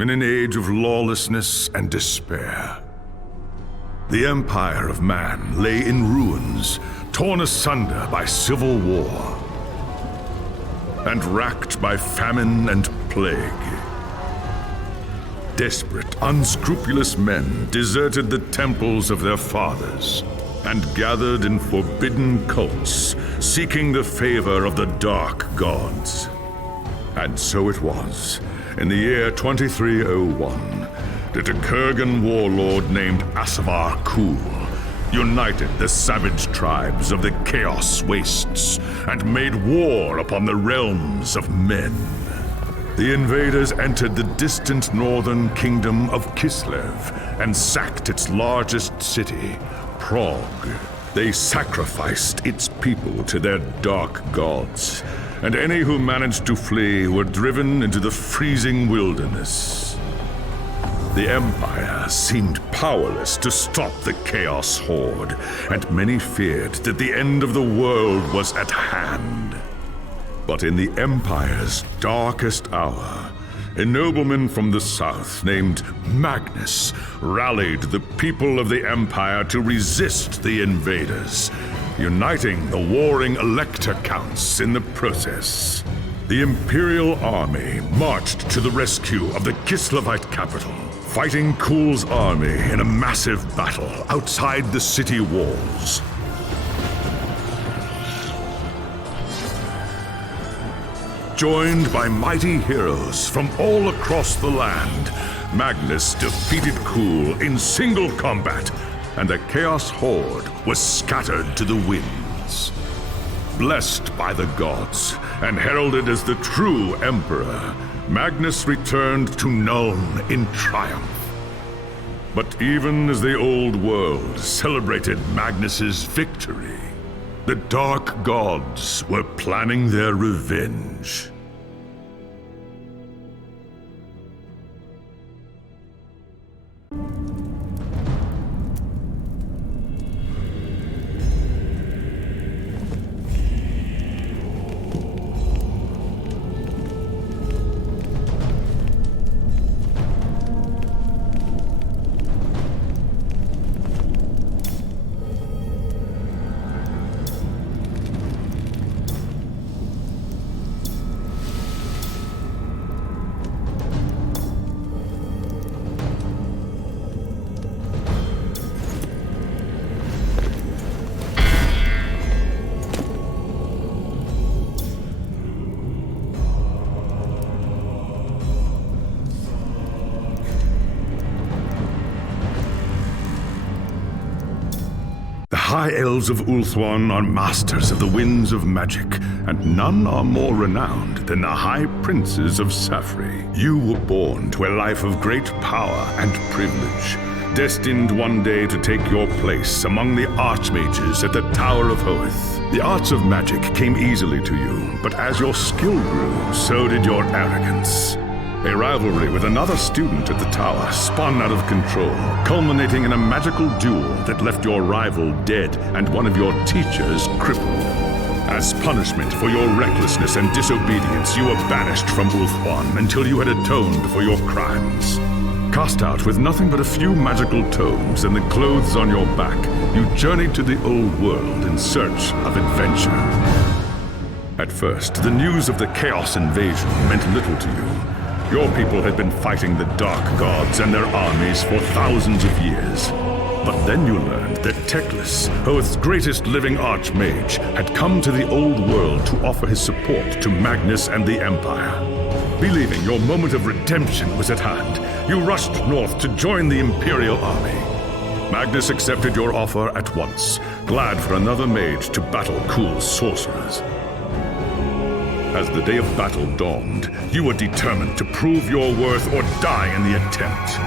in an age of lawlessness and despair. The empire of man lay in ruins, torn asunder by civil war, and racked by famine and plague. Desperate, unscrupulous men deserted the temples of their fathers and gathered in forbidden cults, seeking the favor of the dark gods. And so it was, in the year 2301, that a Kurgan warlord named Asavar Kul united the savage tribes of the Chaos Wastes and made war upon the realms of men. The invaders entered the distant northern kingdom of Kislev and sacked its largest city, Prague. They sacrificed its people to their dark gods, and any who managed to flee were driven into the freezing wilderness. The Empire seemed powerless to stop the Chaos Horde, and many feared that the end of the world was at hand. But in the Empire's darkest hour, a nobleman from the south named Magnus rallied the people of the Empire to resist the invaders, uniting the warring Elector Counts in the process. The Imperial Army marched to the rescue of the Kislevite capital, fighting Kul's army in a massive battle outside the city walls. Joined by mighty heroes from all across the land, Magnus defeated Kul in single combat, and the Chaos Horde was scattered to the winds. Blessed by the gods and heralded as the true Emperor, Magnus returned to Nuln in triumph. But even as the old world celebrated Magnus's victory, the dark gods were planning their revenge. The High Elves of Ulthuan are masters of the winds of magic, and none are more renowned than the High Princes of Safri. You were born to a life of great power and privilege, destined one day to take your place among the Archmages at the Tower of Hoeth. The arts of magic came easily to you, but as your skill grew, so did your arrogance. A rivalry with another student at the tower spun out of control, culminating in a magical duel that left your rival dead and one of your teachers crippled. As punishment for your recklessness and disobedience, you were banished from Ulthuan until you had atoned for your crimes. Cast out with nothing but a few magical tomes and the clothes on your back, you journeyed to the old world in search of adventure. At first, the news of the Chaos invasion meant little to you. Your people had been fighting the Dark Gods and their armies for thousands of years. But then you learned that Teclis, Hoeth's greatest living archmage, had come to the old world to offer his support to Magnus and the Empire. Believing your moment of redemption was at hand, you rushed north to join the Imperial Army. Magnus accepted your offer at once, glad for another mage to battle Kul's sorcerers. As the day of battle dawned, you were determined to prove your worth or die in the attempt.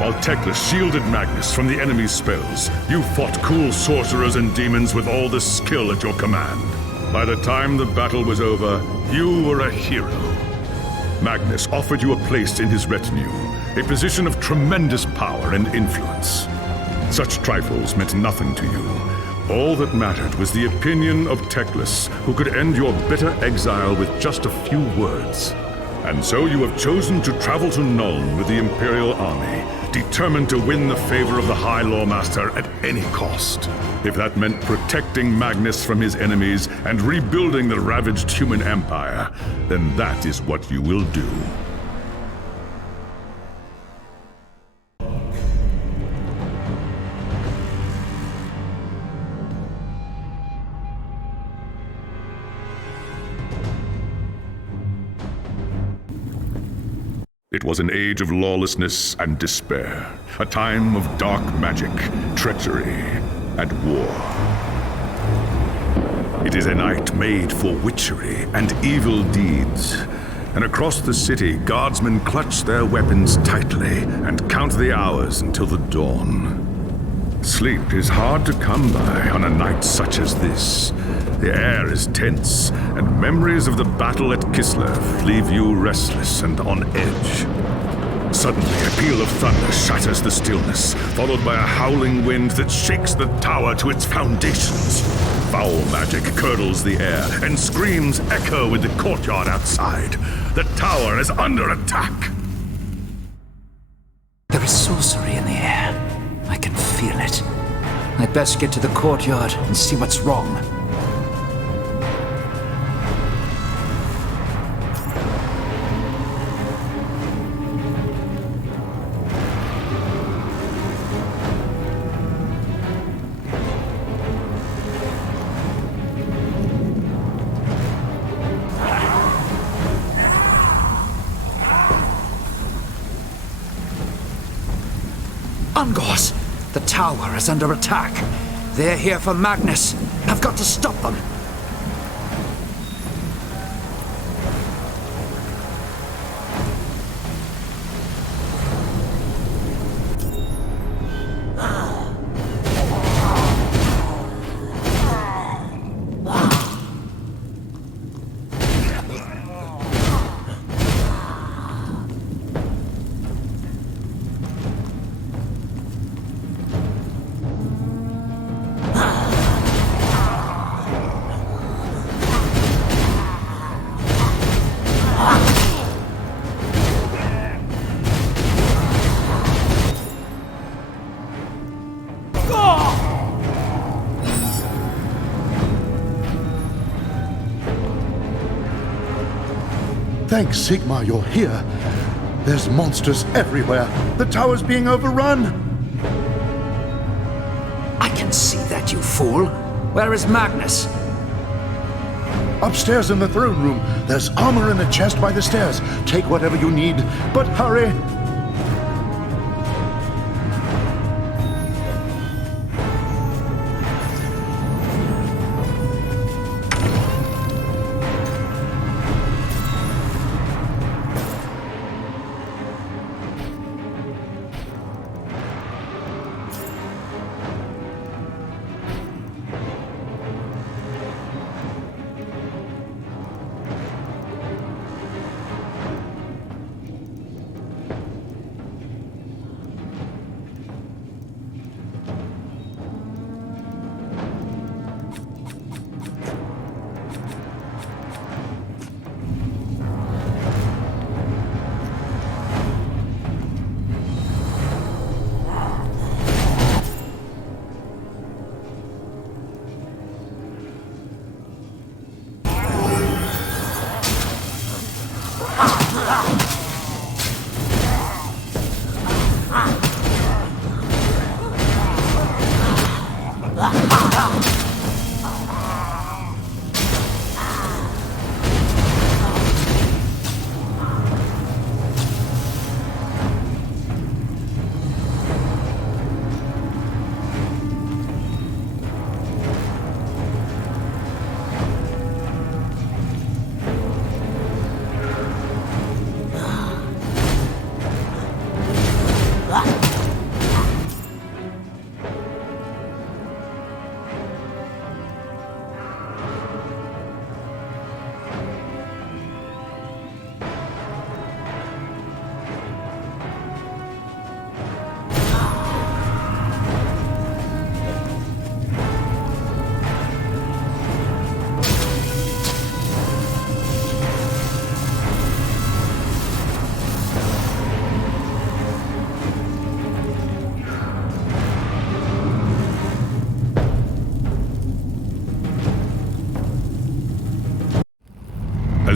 While Teclis shielded Magnus from the enemy's spells, you fought Kul's sorcerers and demons with all the skill at your command. By the time the battle was over, you were a hero. Magnus offered you a place in his retinue, a position of tremendous power and influence. Such trifles meant nothing to you. All that mattered was the opinion of Teclis, who could end your bitter exile with just a few words. And so you have chosen to travel to Nuln with the Imperial Army, determined to win the favor of the High Lawmaster at any cost. If that meant protecting Magnus from his enemies and rebuilding the ravaged human empire, then that is what you will do. It was an age of lawlessness and despair, a time of dark magic, treachery, and war. It is a night made for witchery and evil deeds, and across the city, guardsmen clutch their weapons tightly and count the hours until the dawn. Sleep is hard to come by on a night such as this. The air is tense, and memories of the battle at Kislev leave you restless and on edge. Suddenly, a peal of thunder shatters the stillness, followed by a howling wind that shakes the tower to its foundations. Foul magic curdles the air, and screams echo in the courtyard outside. The tower is under attack. There is sorcery in the air. I can feel it. I'd best get to the courtyard and see what's wrong. Ungors! The tower is under attack. They're here for Magnus. I've got to stop them. Thanks, Sigmar, you're here. There's monsters everywhere. The tower's being overrun. I can see that, you fool. Where is Magnus? Upstairs in the throne room. There's armor in the chest by the stairs. Take whatever you need, but hurry.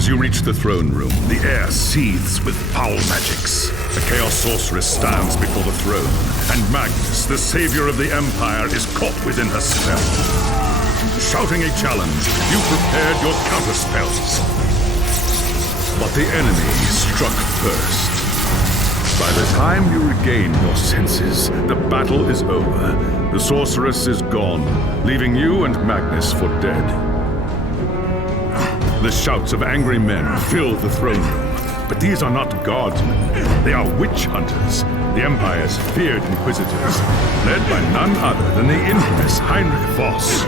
As you reach the throne room, the air seethes with foul magics. The Chaos Sorceress stands before the throne, and Magnus, the savior of the Empire, is caught within her spell. Shouting a challenge, you prepared your counterspells. But the enemy struck first. By the time you regain your senses, the battle is over. The sorceress is gone, leaving you and Magnus for dead. The shouts of angry men fill the throne room, but these are not guardsmen. They are witch hunters, the Empire's feared inquisitors, led by none other than the infamous Heinrich Voss.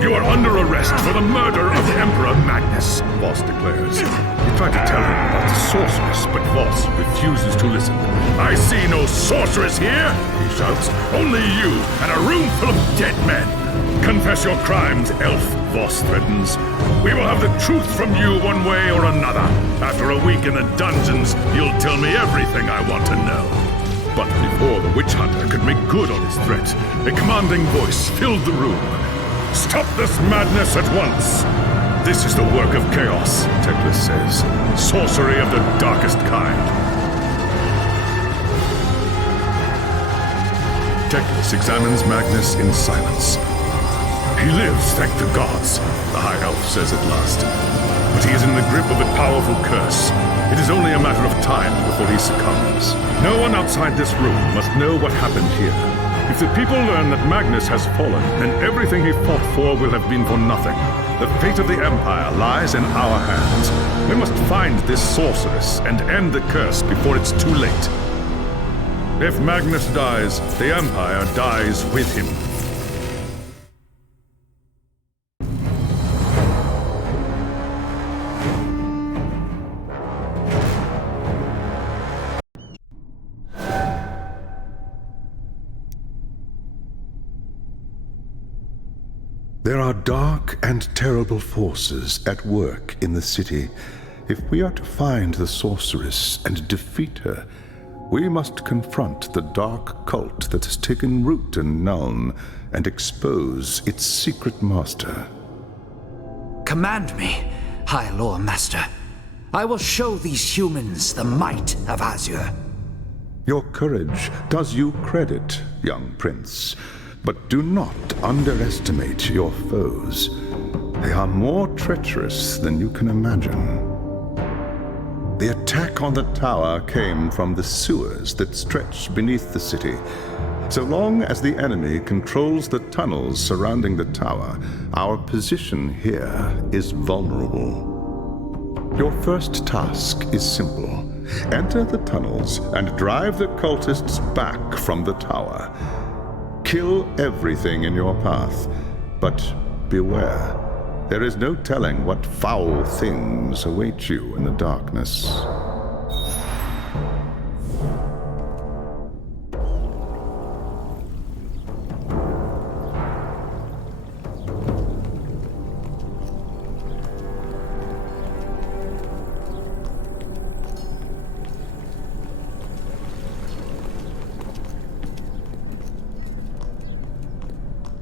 You are under arrest for the murder of Emperor Magnus, Voss declares. You try to tell him about the sorceress, but Voss refuses to listen. I see no sorceress here, he shouts. Only you and a room full of dead men. Confess your crimes, elf, Voss threatens. We will have the truth from you one way or another. After a week in the dungeons, you'll tell me everything I want to know. But before the witch hunter could make good on his threat, a commanding voice filled the room. Stop this madness at once! This is the work of chaos, Teclis says. Sorcery of the darkest kind. Teclis examines Magnus in silence. He lives, thank the gods, the High Elf says at last. But he is in the grip of a powerful curse. It is only a matter of time before he succumbs. No one outside this room must know what happened here. If the people learn that Magnus has fallen, then everything he fought for will have been for nothing. The fate of the Empire lies in our hands. We must find this sorceress and end the curse before it's too late. If Magnus dies, the Empire dies with him. There are dark and terrible forces at work in the city. If we are to find the sorceress and defeat her, we must confront the dark cult that has taken root in Nuln and expose its secret master. Command me, High Lore Master. I will show these humans the might of Azure. Your courage does you credit, young prince. But do not underestimate your foes. They are more treacherous than you can imagine. The attack on the tower came from the sewers that stretch beneath the city. So long as the enemy controls the tunnels surrounding the tower, our position here is vulnerable. Your first task is simple. Enter the tunnels and drive the cultists back from the tower. Kill everything in your path, but beware. There is no telling what foul things await you in the darkness.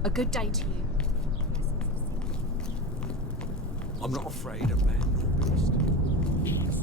A good day to you. I'm not afraid of man nor beast.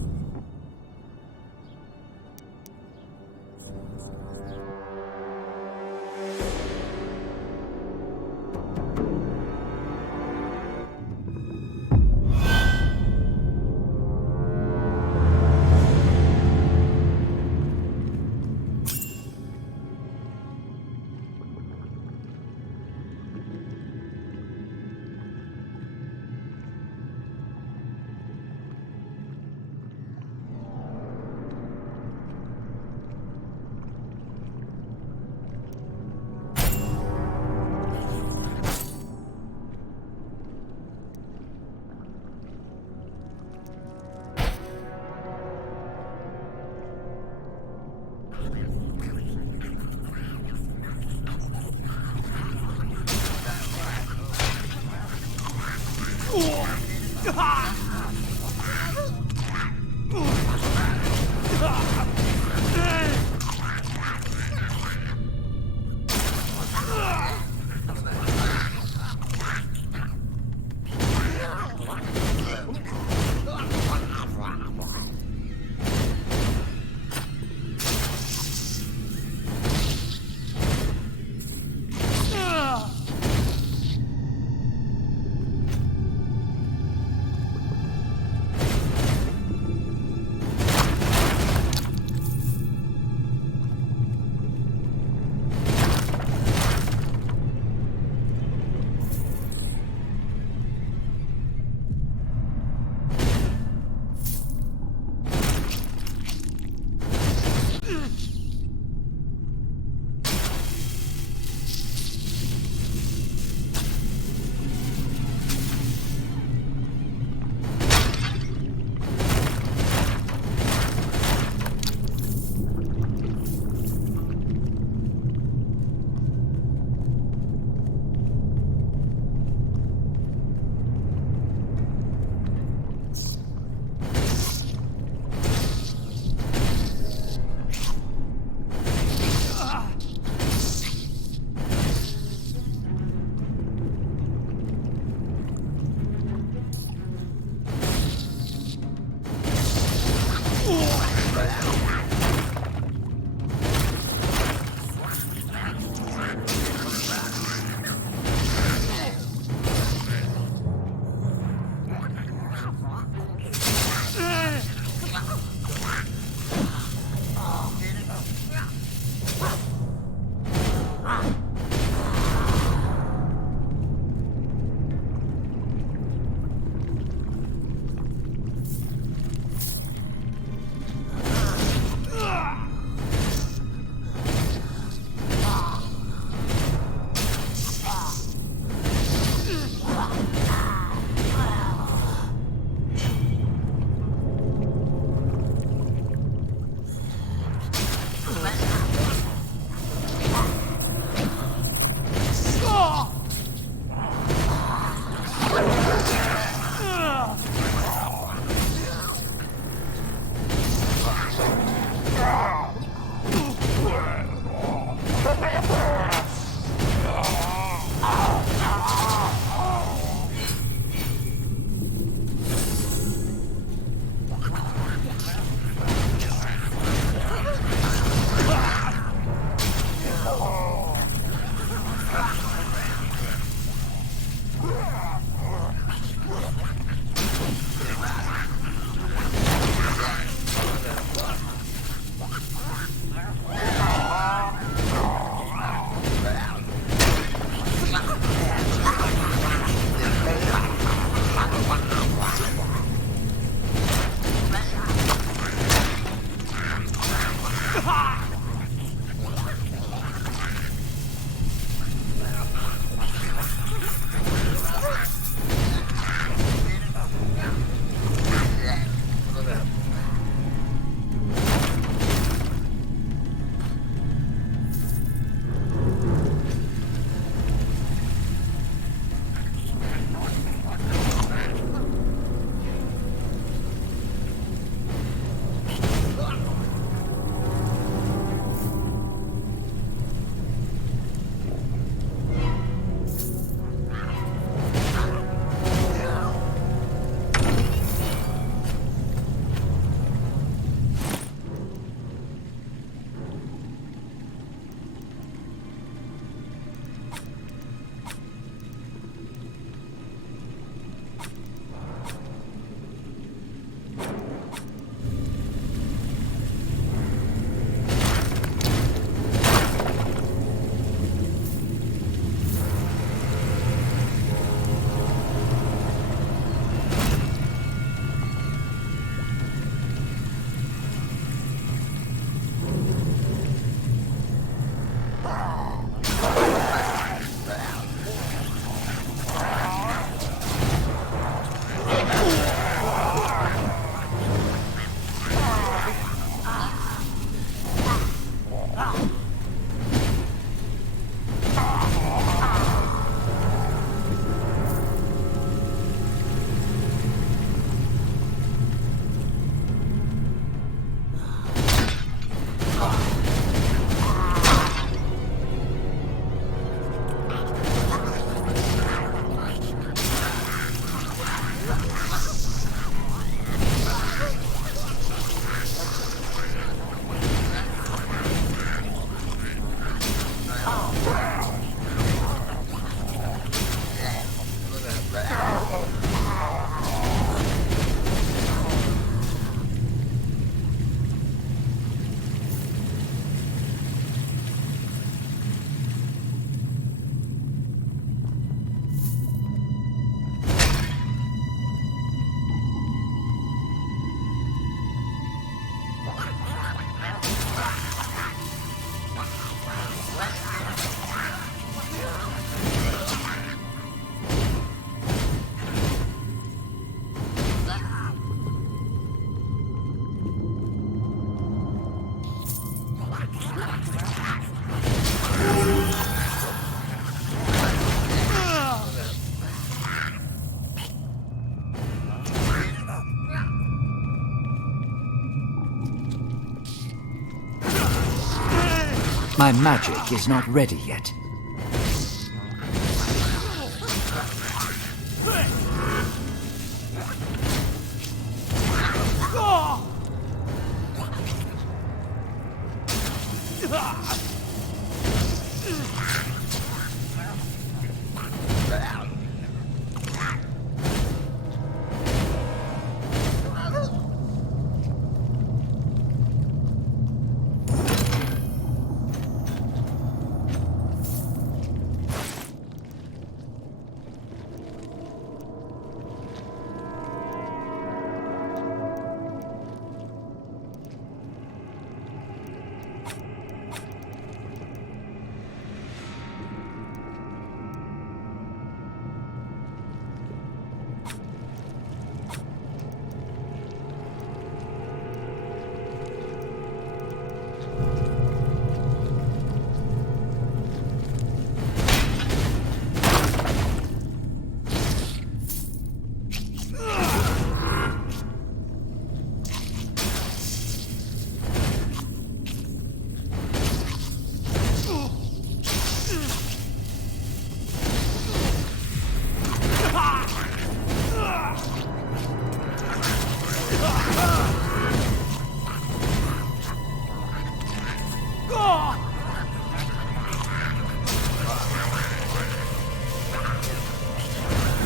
My magic is not ready yet.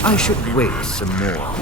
I should wait some more.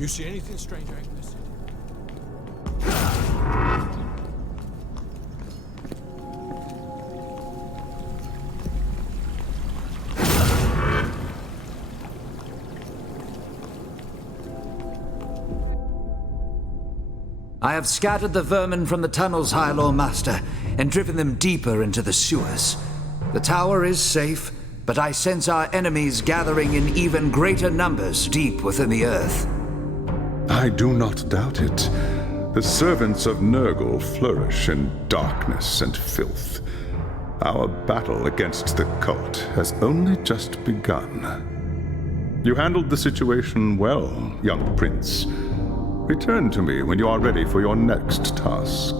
You see anything strange out in this city? I have scattered the vermin from the tunnels, High Lord Master, and driven them deeper into the sewers. The tower is safe, but I sense our enemies gathering in even greater numbers deep within the earth. I do not doubt it. The servants of Nurgle flourish in darkness and filth. Our battle against the cult has only just begun. You handled the situation well, young prince. Return to me when you are ready for your next task.